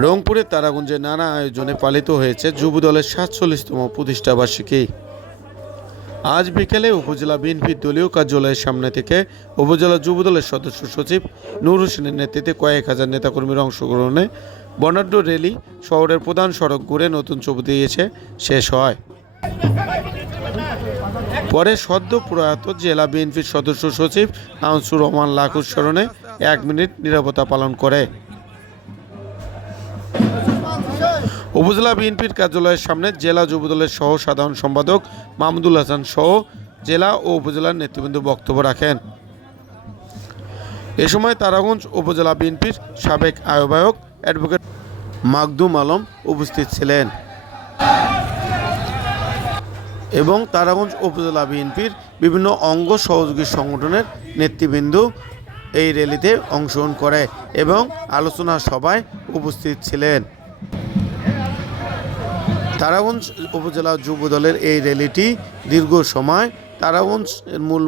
রংপুরের তারাগঞ্জে নানা আয়োজনে পালিত হয়েছে যুবদলের ৪৭তম প্রতিষ্ঠাবার্ষিকী। আজ বিকেলে উপজেলা বিএনপির দলীয় কার্যালয়ের সামনে থেকে উপজেলা যুবদলের সদস্য সচিব নূর হোসেনের নেতৃত্বে কয়েক হাজার নেতাকর্মীর অংশগ্রহণে বর্ণাঢ্য র্যালি শহরের প্রধান সড়ক ঘুরে নতুন চৌপতি এসে শেষ হয়। পরে সদ্য প্রয়াত জেলা বিএনপির সদস্য সচিব আনসুর রহমান লাখুর স্মরণে ১ মিনিট নীরবতা পালন করে। উপজেলা বিএনপির কার্যালয়ের সামনে জেলা যুবদলের সহ সাধারণ সম্পাদক মাহমুদুল হাসান সহ জেলা ও উপজেলার নেতৃবৃন্দ বক্তব্য রাখেন। এ সময় তারাগঞ্জ উপজেলা বিএনপির সাবেক আহ্বায়ক অ্যাডভোকেট মাকদুম আলম উপস্থিত ছিলেন এবং তারাগঞ্জ উপজেলা বিএনপির বিভিন্ন অঙ্গ সহযোগী সংগঠনের নেতৃবৃন্দ এই র্যালিতে অংশগ্রহণ করে এবং আলোচনা সভায় উপস্থিত ছিলেন। তারাগঞ্জ উপজেলা যুবদলের এই র্যালিটি দীর্ঘ সময় তারাগঞ্জ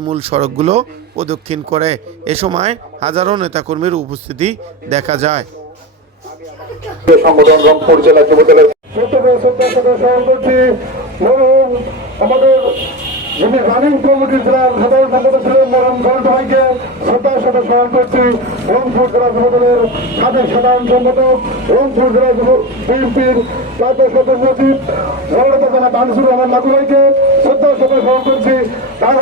মূল সড়কগুলো প্রদক্ষিণ করে। এ সময় হাজারো নেতাকর্মীর উপস্থিতি দেখা যায়। সংগঠন রংপুর জেলা যুবদলের আমাদের যিনি রানিং কমিটি জেলার সাধারণ সম্পাদক ছিলেন মরম গল্প ভাইকে শ্রদ্ধার সাথে স্মরণ করছি। রংপুর জেলা যুবদলের সাবেক সাধারণ সম্পাদক, রংপুর জেলা বিএনপির জাতীয় সদস্য সচিব মৌলানা আনসুর রহমান লাখু ভাইকে শ্রদ্ধার সাথে স্মরণ করছি। তার